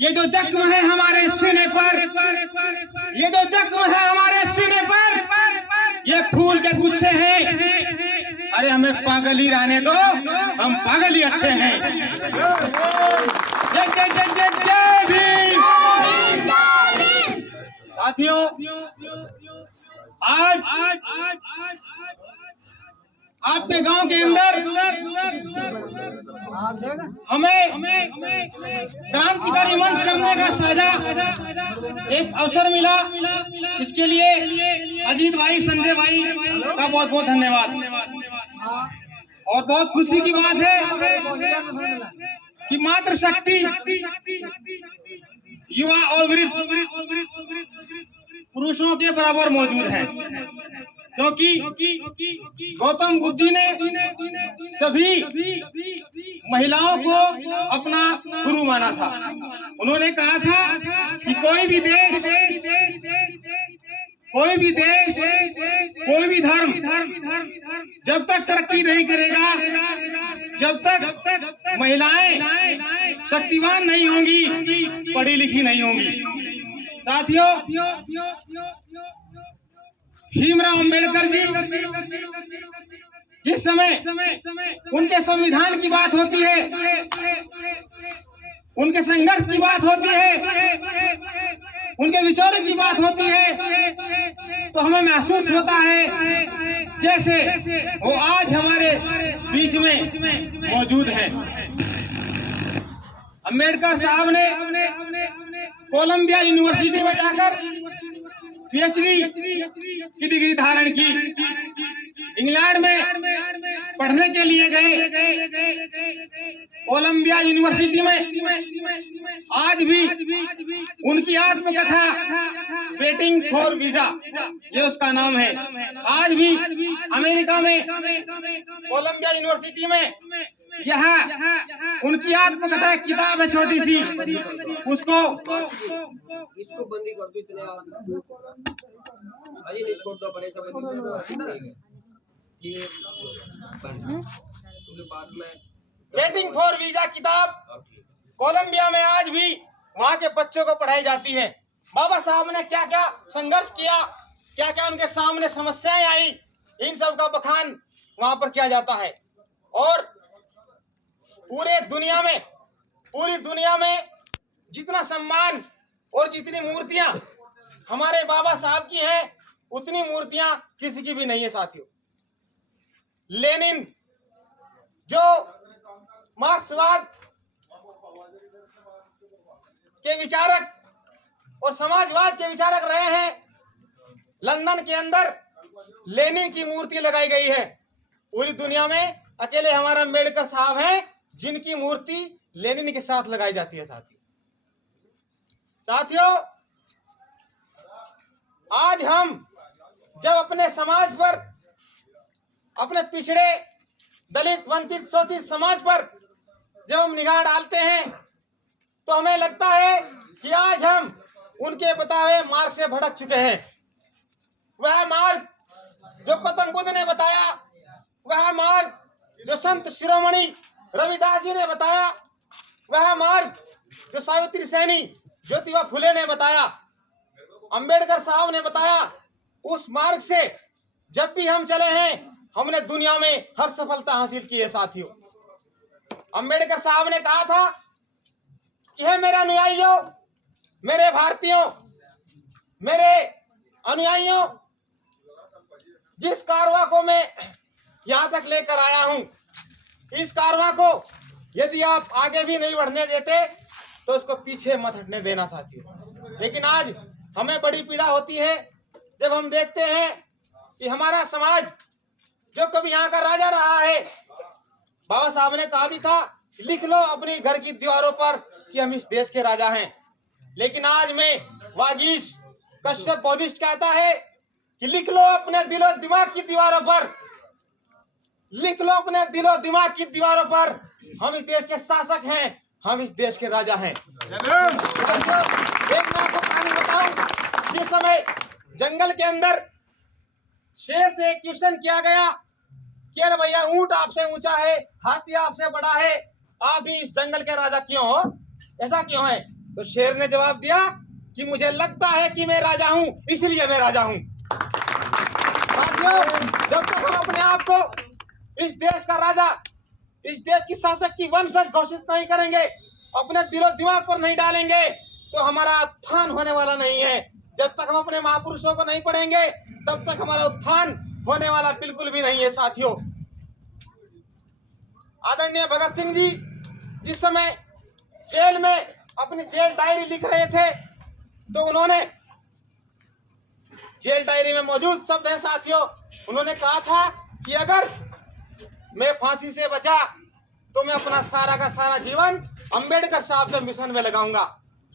ये जो जख्म है हमारे सीने पर, ये जो जख्म है हमारे सीने पर, ये फूल के गुच्छे हैं। अरे हमें पागल ही रहने दो, हम पागल ही अच्छे हैं। जय जय जय जय जय भीम। साथियों, आज आपके गांव के अंदर हमें क्रांतिकारी मंच करने का साझा एक अवसर मिला। इसके लिए अजीत भाई, संजय भाई का बहुत बहुत धन्यवाद। और बहुत खुशी की बात है कि मातृशक्ति युवा और वृद्ध पुरुषों के बराबर मौजूद है, क्योंकि गौतम बुद्ध जी ने सभी महिलाओं को अपना गुरु माना था। उन्होंने कहा था कि कोई भी देश, कोई भी धर्म जब तक तरक्की नहीं करेगा, जब तक महिलाएं शक्तिवान नहीं होंगी, पढ़ी लिखी नहीं होंगी। साथियों, भीमराव अंबेडकर जी जिस समय उनके संविधान की बात होती है, उनके संघर्ष की बात होती है, उनके विचारों की बात होती है, तो हमें महसूस होता है जैसे वो आज हमारे बीच में मौजूद हैं। अंबेडकर साहब ने कोलंबिया यूनिवर्सिटी में जाकर पीएचडी की डिग्री धारण की। इंग्लैंड में पढ़ने के लिए गए। कोलंबिया यूनिवर्सिटी में आज भी उनकी आत्मकथा वेटिंग फॉर वीजा, ये उसका नाम है। आज भी अमेरिका में कोलंबिया यूनिवर्सिटी में यहाँ उनकी आत्मकथा एक किताब है, छोटी सी, उसको इसको बंदी कर दो। इतने अभी नहीं छोड़ दो, बड़े सब ये बाद में वेटिंग फॉर वीजा किताब कोलंबिया में आज भी वहाँ के बच्चों को पढ़ाई जाती है। बाबा साहब ने क्या क्या संघर्ष किया, क्या क्या उनके सामने समस्याएं आई, इन सब का बखान वहाँ पर किया जाता है। और पूरी दुनिया में जितना सम्मान और जितनी मूर्तियां हमारे बाबा साहब की हैं, उतनी मूर्तियां किसी की भी नहीं है। साथियों, लेनिन जो मार्क्सवाद के विचारक और समाजवाद के विचारक रहे हैं, लंदन के अंदर लेनिन की मूर्ति लगाई गई है। पूरी दुनिया में अकेले हमारा अम्बेडकर साहब हैं जिनकी मूर्ति लेनिन के साथ लगाई जाती है। साथियों, आज हम जब अपने समाज पर, अपने पिछड़े, दलित, वंचित, शोषित समाज पर जब हम निगाह डालते हैं, तो हमें लगता है कि आज हम उनके बताए मार्ग से भटक चुके हैं। वह मार्ग जो गौतम बुद्ध ने बताया, वह मार्ग जो संत शिरोमणि रविदास जी ने बताया, वह मार्ग जो सावित्री सैनी, ज्योतिबा फुले ने बताया, अंबेडकर साहब ने बताया, उस मार्ग से जब भी हम चले हैं, हमने दुनिया में हर सफलता हासिल की है। साथियों, अंबेडकर साहब ने कहा था कि हे मेरे अनुयायियों, मेरे भारतीयों, मेरे अनुयायियों, जिस कारवां को मैं यहाँ तक लेकर आया हूँ, इस कारवां को यदि आप आगे भी नहीं बढ़ने देते तो इसको पीछे मत हटने देना। साथियों, लेकिन आज हमें बड़ी पीड़ा होती है जब हम देखते हैं कि हमारा समाज जो कभी यहाँ का राजा रहा है, बाबा साहब ने कहा भी था, लिख लो अपनी घर की दीवारों पर कि हम इस देश के राजा हैं। लेकिन आज में वागीश कश्यप बौद्धिस्ट कहता है कि लिख लो अपने दिलो दिमाग की दीवारों पर, लिख लो अपने दिलो दिमाग की दीवारों पर, हम इस देश के शासक हैं, हम इस देश के राजा हैं। एक मैं आपको कहानी बताऊं, जिस समय जंगल के अंदर शेर से एक क्वेश्चन किया गया कि अरे भैया, ऊंट आपसे ऊंचा है, हाथी आपसे बड़ा है, आप भी इस जंगल के राजा क्यों हो, ऐसा क्यों है? तो शेर ने जवाब दिया कि मुझे लगता है कि मैं राजा हूं, इसलिए मैं राजा हूं। साथियों, जब तक हम अपने आप को इस देश का राजा, इस देश की शासक की वंशज घोषित नहीं करेंगे, अपने दिलो दिमाग पर नहीं डालेंगे, तो हमारा उत्थान होने वाला नहीं है। जब तक हम अपने महापुरुषों को नहीं पढ़ेंगे, तब तक हमारा उत्थान होने वाला बिल्कुल भी नहीं है। साथियों, आदरणीय भगत सिंह जी जिस समय जेल में अपनी जेल डायरी लिख रहे थे, तो उन्होंने जेल डायरी में मौजूद शब्द है साथियों, उन्होंने कहा था कि अगर मैं फांसी से बचा तो मैं अपना सारा का सारा जीवन अंबेडकर साहब के मिशन में लगाऊंगा।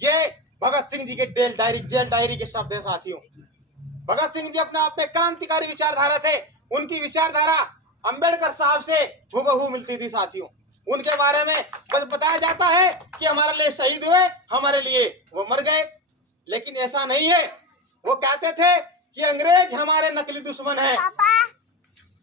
ये भगत सिंह जी के जेल डायरी के शब्द हैं साथियों। भगत सिंह जी अपने आप में क्रांतिकारी विचारधारा थे, उनकी विचारधारा अंबेडकर साहब से हूबहू मिलती थी साथियों। उनके बारे में बस बताया जाता है कि हमारे लिए शहीद हुए, हमारे लिए वो मर गए, लेकिन ऐसा नहीं है। वो कहते थे कि अंग्रेज हमारे नकली दुश्मन है,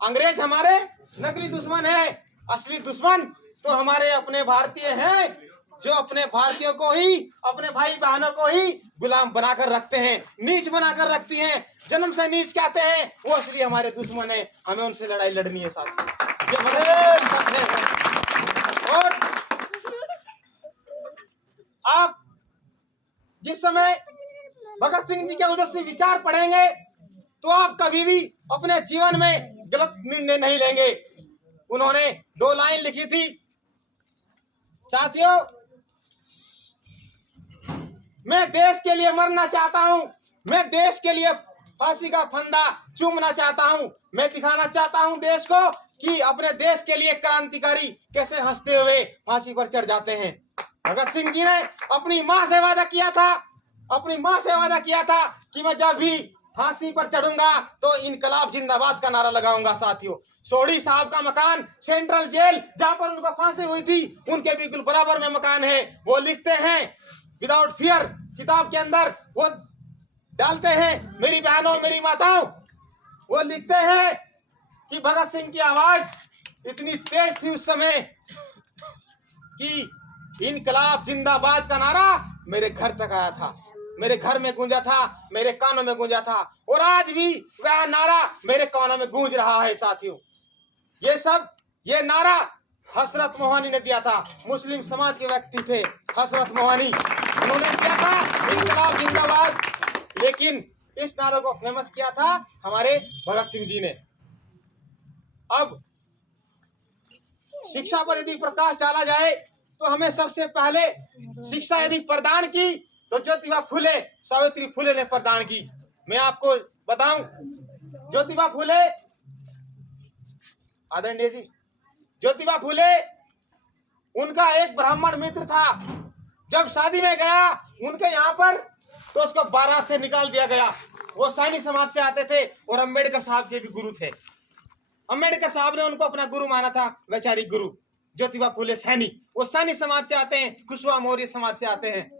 अंग्रेज हमारे नकली दुश्मन है, असली दुश्मन तो हमारे अपने भारतीय हैं, जो अपने भारतीयों को ही, अपने भाई बहनों को ही गुलाम बनाकर रखते हैं, नीच बनाकर रखती हैं, जन्म से नीच कहते हैं, वो असली हमारे दुश्मन है। हमें उनसे लड़ाई लड़नी है साथी। ये बड़े सत्य है। और आप जिस समय भगत सिंह जी के ओजस्वी विचार पढ़ेंगे, तो आप कभी भी अपने जीवन में गलत निर्णय नहीं लेंगे। उन्होंने 2 लाइन लिखी थी साथियों, मैं देश के लिए मरना चाहता हूं, मैं देश के लिए फांसी का फंदा चूमना चाहता हूं, मैं दिखाना चाहता हूं देश को कि अपने देश के लिए क्रांतिकारी कैसे हंसते हुए फांसी पर चढ़ जाते हैं। भगत सिंह जी ने अपनी मां से वादा किया था, अपनी मां से वादा किया था कि मैं जब भी फांसी पर चढ़ूंगा तो इनकलाब जिंदाबाद का नारा लगाऊंगा। साथियों, सोढ़ी साहब का मकान सेंट्रल जेल जहां पर उनको फांसी हुई थी, उनके बिल्कुल बराबर में मकान है। वो लिखते हैं विदाउट फियर, किताब के अंदर वो डालते हैं, मेरी बहनों मेरी माताओं, वो लिखते हैं कि भगत सिंह की आवाज इतनी तेज थी उस समय कि इनकलाब जिंदाबाद का नारा मेरे घर तक आया था, मेरे घर में गूंजा था, मेरे कानों में गूंजा था, और आज भी वह नारा मेरे कानों में गूंज रहा है। साथियों, ये नारा हसरत मोहानी ने दिया था, मुस्लिम समाज के व्यक्ति थे हसरत मोहानी, उन्होंने दिया था इनकलाब जिंदाबाद। लेकिन इस नारे को फेमस किया था हमारे भगत सिंह जी ने। अब शिक्षा पर यदि प्रकाश डाला जाए, तो हमें सबसे पहले शिक्षा यदि प्रदान की तो ज्योतिबा फुले, सावित्री फुले ने प्रदान की। मैं आपको बताऊं, ज्योतिबा फुले, आदरणीय जी, ज्योतिबा फुले उनका एक ब्राह्मण मित्र था। जब शादी में गया उनके यहाँ पर, तो उसको बारात से निकाल दिया गया। वो सैनी समाज से आते थे और अंबेडकर साहब के भी गुरु थे। अंबेडकर साहब ने उनको अपना गुरु माना था, वैचारिक गुरु। ज्योतिबा फुले सैनी, वो सैनी समाज से आते हैं, कुशवाहा मौर्य समाज से आते हैं।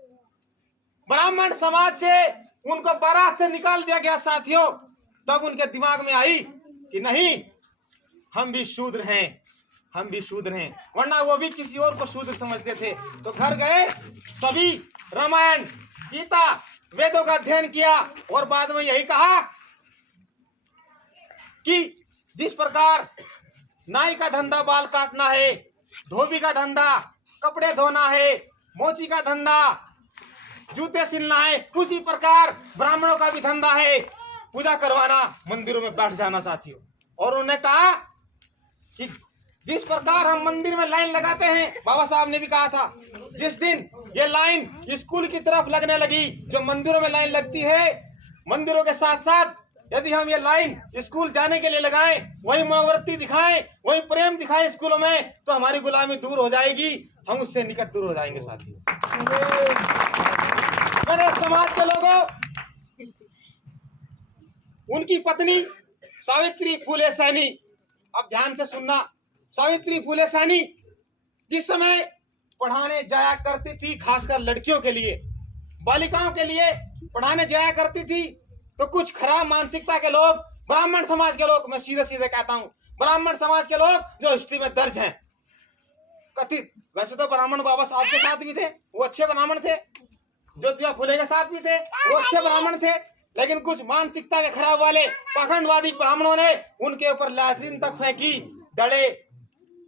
ब्राह्मण समाज से उनको बारात से निकाल दिया गया साथियों। तब उनके दिमाग में आई कि नहीं, हम भी शूद्र हैं, हम भी शूद्र हैं, वरना वो भी किसी और को शूद्र समझते थे। तो घर गए, सभी रामायण गीता वेदों का अध्ययन किया और बाद में यही कहा कि जिस प्रकार नाई का धंधा बाल काटना है, धोबी का धंधा कपड़े धोना है, मोची का धंधा जूते सिलना है, उसी प्रकार ब्राह्मणों का भी धंधा है पूजा करवाना, मंदिरों में बैठ जाना साथियों। और उन्होंने कहा कि जिस प्रकार हम मंदिर में लाइन लगाते हैं, बाबा साहब ने भी कहा था, जिस दिन ये लाइन स्कूल की तरफ लगने लगी, जो मंदिरों में लाइन लगती है, मंदिरों के साथ साथ यदि हम ये लाइन स्कूल जाने के लिए लगाएं, वही मनोवृत्ति दिखाएं, वही प्रेम दिखाएं स्कूलों में, तो हमारी गुलामी दूर हो जाएगी, हम उससे निकट दूर हो जाएंगे साथियों। मेरे समाज के लोगों, उनकी पत्नी सावित्री फुले सैनी, अब ध्यान से सुनना, सावित्री फुले सैनी जिस समय पढ़ाने जाया करती थी, खासकर लड़कियों के लिए, बालिकाओं के लिए पढ़ाने जाया करती थी, तो कुछ खराब मानसिकता के लोग, ब्राह्मण समाज के लोग, मैं सीधे सीधे कहता हूं, ब्राह्मण समाज के लोग जो हिस्ट्री में दर्ज हैं, कथित, वैसे तो ब्राह्मण बाबा साहब के साथ भी थे, वो अच्छे ब्राह्मण थे, ज्योतिबा फुले के साथ भी थे, वो अच्छे ब्राह्मण थे, लेकिन कुछ मानसिकता के खराब वाले पाखंडवादी ब्राह्मणों ने उनके ऊपर लैट्रिन तक फेंकी, डले,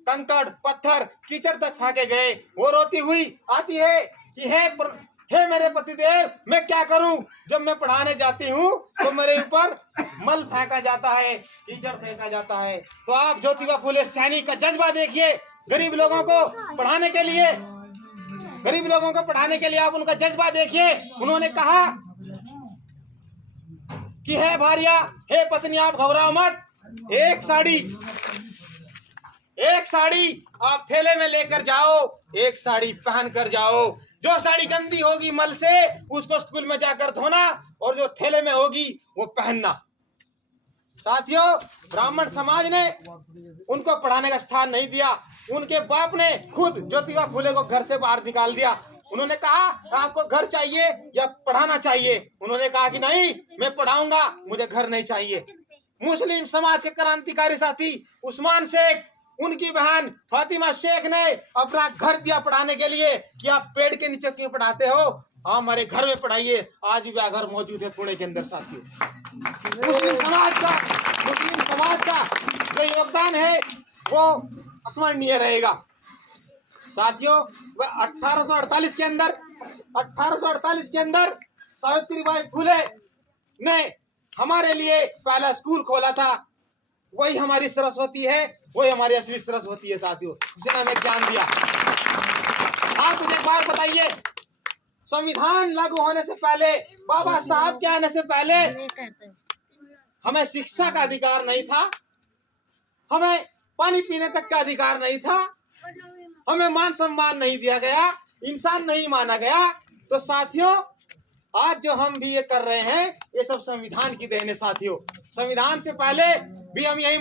कंकड़, पत्थर, कीचड़ तक फेंके गए। वो रोती हुई आती है कि हे मेरे पतिदेव, मैं क्या करूं? जब मैं पढ़ाने जाती हूं तो मेरे ऊपर मल फेंका जाता है, कीचड़ फेंका जाता है। तो आप ज्योतिबा फुले सैनिक का जज्बा देखिए, गरीब लोगों को पढ़ाने के लिए, गरीब लोगों को पढ़ाने के लिए आप उनका जज्बा देखिए। उन्होंने कहा कि हे भारिया, हे पत्नी, आप घबराओ मत, एक साड़ी आप थैले में लेकर जाओ, एक साड़ी पहन कर जाओ। जो साड़ी गंदी होगी मल से उसको स्कूल में जाकर धोना, और जो थैले में होगी वो पहनना। साथियों, ब्राह्मण समाज ने उनको पढ़ाने का स्थान नहीं दिया। उनके बाप ने खुद ज्योतिबा फुले को घर से बाहर निकाल दिया। उन्होंने कहा आपको घर चाहिए या पढ़ाना चाहिए? उन्होंने कहा कि नहीं, मैं पढ़ाऊंगा, मुझे घर नहीं चाहिए। मुस्लिम समाज के क्रांतिकारी साथी उस्मान शेख, उनकी बहन फातिमा शेख ने अपना घर दिया पढ़ाने के लिए कि आप पेड़ के नीचे क्यों पढ़ाते हो, हाँ हमारे घर में पढ़ाइए। आज भी घर मौजूद है पुणे के अंदर। साथियों, मुस्लिम समाज का जो योगदान है वो अस्मरणीय रहेगा। साथियों, वह 1848 के अंदर सावित्रीबाई फुले ने हमारे लिए पहला स्कूल खोला था। वही हमारी सरस्वती है, वही हमारी असली सरस्वती है साथियों, जिसने हमें ज्ञान दिया। आप मुझे एक बात बताइए, संविधान लागू होने से पहले, बाबा साहब के आने से पहले हमें शिक्षा का अधिकार नहीं था, हमें पानी पीने तक का अधिकार नहीं था, हमें मान सम्मान नहीं दिया गया, इंसान नहीं माना गया। तो साथियों, आज जो हम भी ये कर रहे हैं, ये सब संविधान की देन है। साथियों, संविधान से पहले भी हम यही